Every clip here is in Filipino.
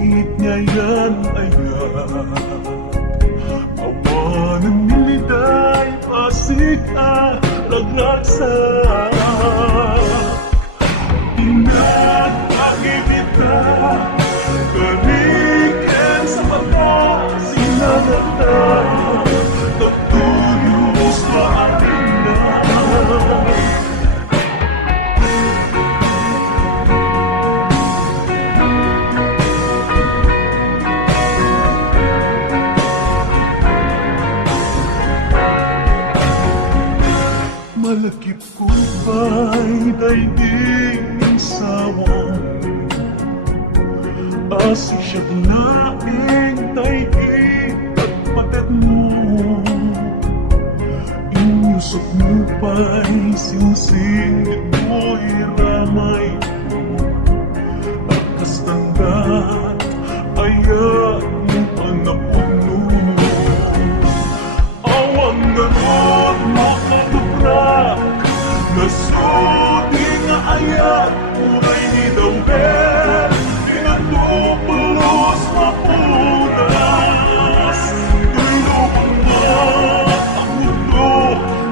Bakit ngayon ayan awanan niliday pasig ragragsa Pinagpagibita Kalikin sa mata Sinalata Nagtuyos sa akin na Malakip ko ba'y daiging sawang Asik siya't naing daiging at patet mo Inyusok mo ba'y singsing ito'y ramay mo At kastandat ayat mo panapuno Awang ganon makatuprak Nasudi nga ayat Uray ni Dauber Pinatupulos mapunas Tulungan na ang mundo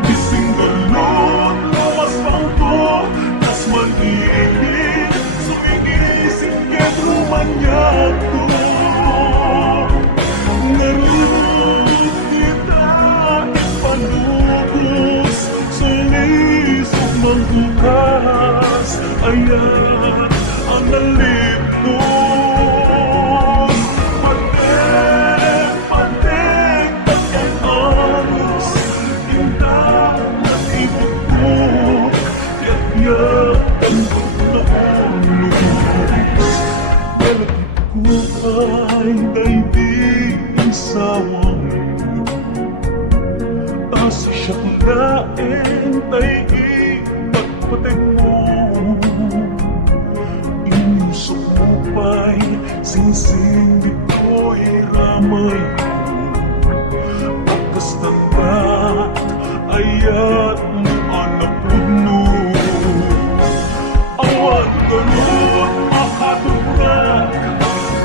Bising galon Lumas pang to Tas manhihig Sumigising ket rumanyak to Narunod kita Ipanubos Sulisok ng bukas Ayan ang nalipnos Patek, patek, patek anos Tinta at ibutok Yak-yak ang pagkaulog Kalakit ko ay daiging sawang Asa siya kunain daiging pagpatek mo Inyusok mo ba'y singsing dito'y ramay mo Pagkastandat ayat mo anapuno Awan ganon makatuprak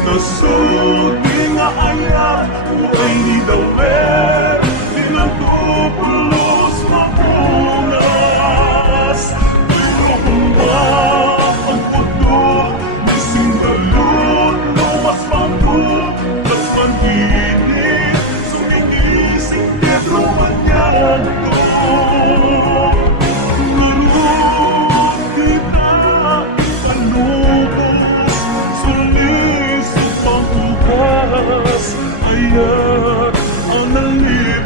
Nasudi nga ayat Uray ni Dauber Pinatupulos mapunas Tulungan ba ang puto Bising galon Lumas pangko Tas manhihig Sumigising ket rumanyan to Narunod kita ipanubos Sulisok pang bukas Ayat ang nalib